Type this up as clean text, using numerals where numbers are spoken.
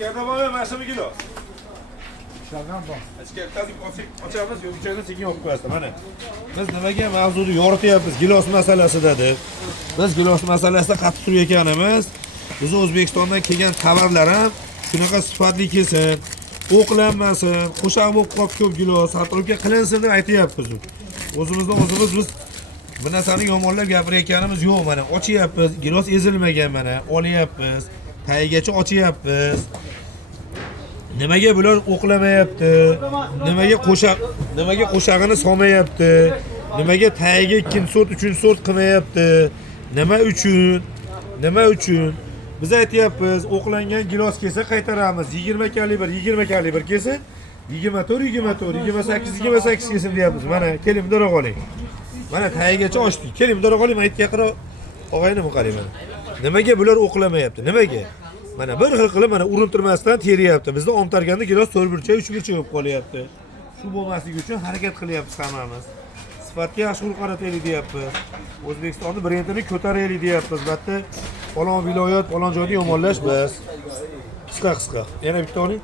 ichkarida bormi, mashina kilo? Ichkaridan bor. Ichkarida ochamiz, yo'q ichkarida sekin olib qo'yasiz. Mana. Biz nimaga mavzuni yorityapmiz? Gilos masalasidadir. Biz gilos masalasida qattiq turayotganimiz, biz O'zbekistondan kelgan tovarlar ham shunaqa sifatli kelsin, o'qlanmasin, qo'shaq bo'lib qolib ko'p gilos hattoki qilinsin deb aytayapmiz. O'zimizdan o'zimiz biz bu narsani yomonlab gapirayotganimiz yo'q. Mana ochyapmiz, gilos ezilmagan mana, olyapmiz, tagigacha ochyapmiz. Nimaga bular o'qlamayapti? Nimaga qo'shag'ini solmayapti? Nimaga tagiga 2-sort, 3-sort qilmayapti? Nima uchun? Biz aytayapmiz, o'qlangan gilos kelsa qaytaramiz. 20 kalibr kelsa 24, 28 kelsin deyapmiz. Mana keling bundoq oling. Mana tagigacha ochdik. Keling bundoq oling, aytga qara og'ayni qarang mana. Nimaga bular o'qlamayapti? Nimaga? Mana bir xil qilib mana urintirmasdan teriyapti. Bizda omtarganda gilos 4-burchak, 3-burchak bo'lib qolyapti. Shu bo'lmasligi uchun harakat qilyapmiz hammamiz. Sifatga yaxshi qarataylik deyapmiz. O'zbekistonning brendini ko'taraylik deyapmiz. Albatta, falon viloyat, falon joyda yomonlash biz. Qisqa. Yana bitta oling.